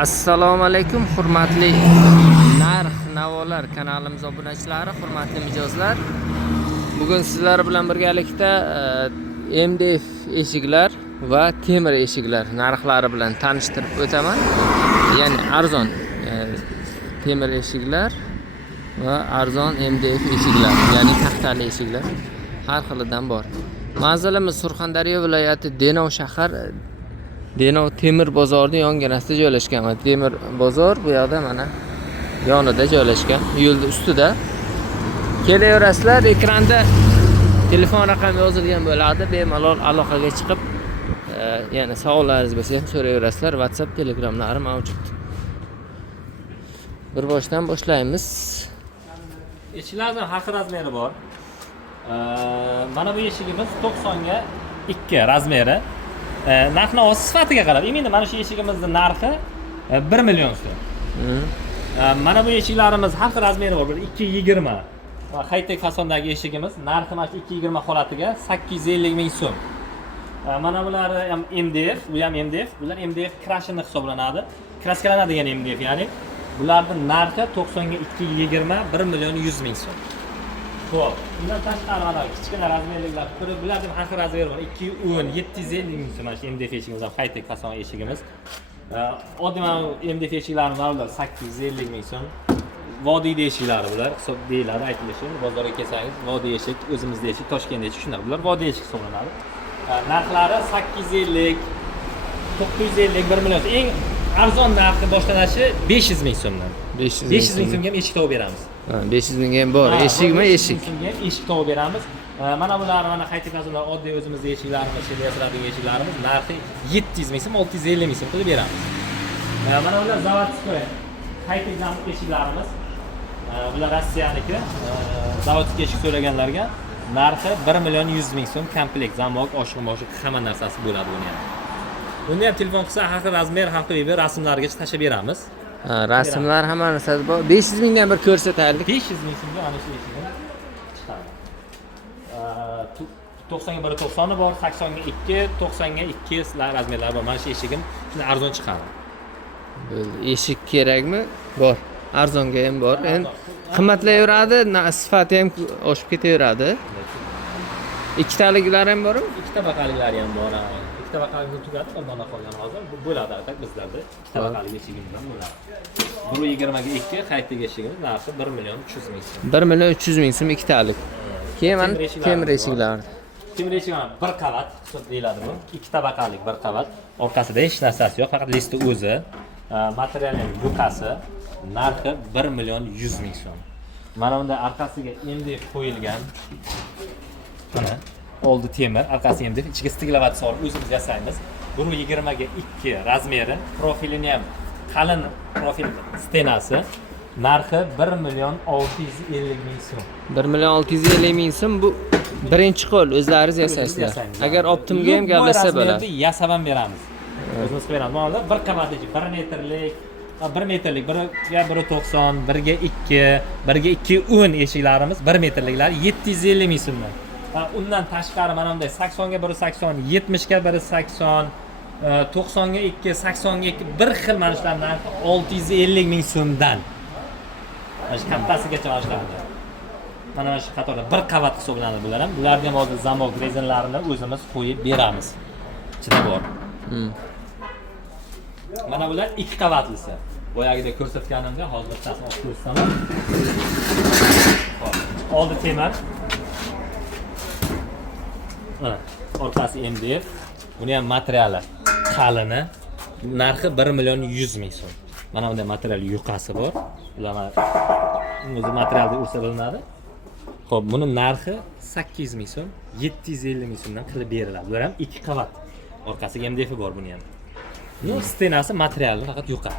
Assalomu alaykum, hurmatli narx navolar kanalimiz obunachilari, hurmatli mijozlar. Bugun sizlar bilan birgalikda MDF eshiklar va temir eshiklar narxlari bilan tanishtirib o'taman. Ya'ni arzon temir eshiklar va arzon MDF eshiklar, ya'ni taxtali eshiklar har xilidan bor. Manzilimiz Surxondaryo viloyati Denov shahar Denov temir bozorida yonginasida joylashgan. Temir bozor bu yoqda mana yonida joylashgan, yo'lning ustida. Kelaverasizlar, ekranda telefon raqami yozilgan bo'ladi. Bemalol aloqaga chiqib, ya'ni savollaringiz bo'lsa ham so'rayverasizlar. WhatsApp, Telegramlari mavjud. Bir boshdan boshlaymiz. Eshiklarning har xil razmeri bor. Mana bu eshigimiz 90 ga 2 razmeri. Narxni o'z sifatiga qarab, endi mana shu eshigimizning narxi 1 million so'm. Mana bu eshiklarimiz har xil razmeri bor. 220 va high-tech fasondagi eshigimiz narxi mana shu 220 holatiga 850 ming so'm. Mana bular ham MDF, bu ham MDF. Bular MDF krashini hisoblanadi. Kraskalanadigan MDF, ya'ni bularning narxi 90 ga 220 1 million 100 ming so'm. Xo'p, bundan tashqari mana kichkina razmerliklar, bularning har xil razmeri bor. 210 750 ming so'm mana shu MDF eshigimiz ham high-tech fason eshigimiz. Oddiy mana MDF eshiklarning narxi 850 ming so'm. Vodiy eshiklari bular, hisob deyiladi, aytilishi. Bozorga kelsangiz, vodiy eshik, o'zimizda eshik, Toshkentda eshik shunaqa. Bular vodiy eshik hisoblanadi. Narxlari 850, 950, 1 million. Eng arzon narxi boshlanishi 500 ming so'mdan. 500 ming so'mga ham eshik topib beramiz. 500 ming ham bor. Eshikmi eshik? 500 ming ham eshik topib beramiz. Mana bular mana high-tech fasonlar, oddiy o'zimizda eshiklarimiz, shelyaslarning eshiklarimiz narxi 700 ming so'm, 650 ming so'm qilib beramiz. Mana bular zavodskiy high-tech zamok eshiklarimiz. Bular Rossiyaniki. Zavodskiy eshik so'raganlarga narxi 1 million 100 ming so'm, komplekt zamok, oshiq-moshiq hamma narsasi bo'ladi buni ham. Bunda ham telefon qilsa, har xil razmer, har xil rasmlargacha tashlab beramiz. Rasmlar hamma narsasi bor. 500 mingdan bir ko'rsataylik. 500 ming so'mga mana shu eshikni chiqadi. 90 ga 190 bor, 80 ga 2, 90 ga 2 razmerlar bor. Mana shu eshigim shunday arzon chiqadi. Eshik kerakmi? Bor. Arzonga ham bor. Endi qimmatlayveradi, sifati ham oshib ketaveradi. Ikkitaliklar ham bormi? Ikki tabaqaliklari ham bor. Ikki tabaqalikni tugadi, qolmana qolgan hozir bu bo'ladi atak bizlarda. Ikki tabaqali eshigimiz ham bo'ladi. 120 ga 2 high-tech eshigimiz narxi 1 million 300 ming so'm. 1 million 300 ming so'm ikkitalik. Keyin mana temir eshiklar. Temir eshik mana bir qavat hisob deyiladi bu. Ikki tabaqalik bir qavat. Orqasida hech narsasi yo'q, faqat listi o'zi. Materialining yukasi narxi 1 million 100 ming so'm. Mana bunda orqasiga MDF qo'yilgan. Mana oldi temir, orqasi MDF, ichiga stiglovat solib o'zimiz yasaymiz. 120 ga 2 razmeri, profilini ham qalin profil stenasi. Narxi 1 million 650 ming so'm. 1 million 650 ming so'm bu birinchi qo'l o'zlaringiz yasaysizlar. Agar optimga ham gaplashsa bo'ladi. Yasab ham beramiz. O'zimiz qilamiz. Mana bir qavatli 1 metrlik, 1 metrlik, 1 ga 190, 1 ga 2, 1 ga 210 eshiklarimiz 1 metrliklar 750 ming so'mdan. Undan tashqari mana bunday 80 ga 180, 70 ga 180, 90 ga 2, 80 ga 2 bir xil mana shularning narxi 650 ming so'mdan. Mana shu kattasigacha boshlandi. Mana shu qatorda bir qavat hisoblanadi bular ham. Bularga ham hozir zamok rezinlarini o'zimiz qo'yib beramiz. Ichida bor. Mana bular ikki qavatlisi. Boyagida ko'rsatganimga hozir bittasini olib ko'rsatam. Oldi temir. Mana orqasi MDF. Buni ham materiali qalini. Narxi 1 million 100 ming so'm. Mana bunday material yuqasi bor. Bular o'zi materialda ursa bo'linadi. Xo'p, buni narxi 800 ming so'm, 750 ming so'mdan qilib beriladi. Bular ham ikki qavat. Orqasiga MDF bor buni ham. Bu stenasi materiali faqat yuqa.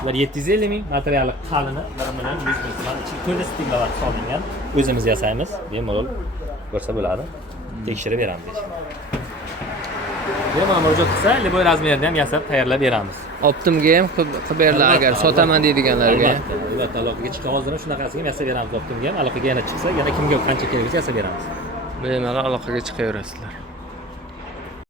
Bular 750 ming, materiali qalini 1 million 100 ming so'm. Ichiga to'la stiglovat solingan. O'zimiz yasaymiz, bemalol ko'rsa bo'ladi. Tekshirib beramiz. Bemalol murojaat qilsa, liboy razmerda ham yasab tayyorlab beramiz. Optimga ham qilib beriladi agar sotaman deydiganlarga. Albatta, aloqaga chiqa hozir ham shunaqasiga ham yasab beramiz. Optimga ham aloqaga yana chiqsa, yana kimga qancha kerak bo'lsa yasab beramiz. Bemalol aloqaga chiqaverasizlar.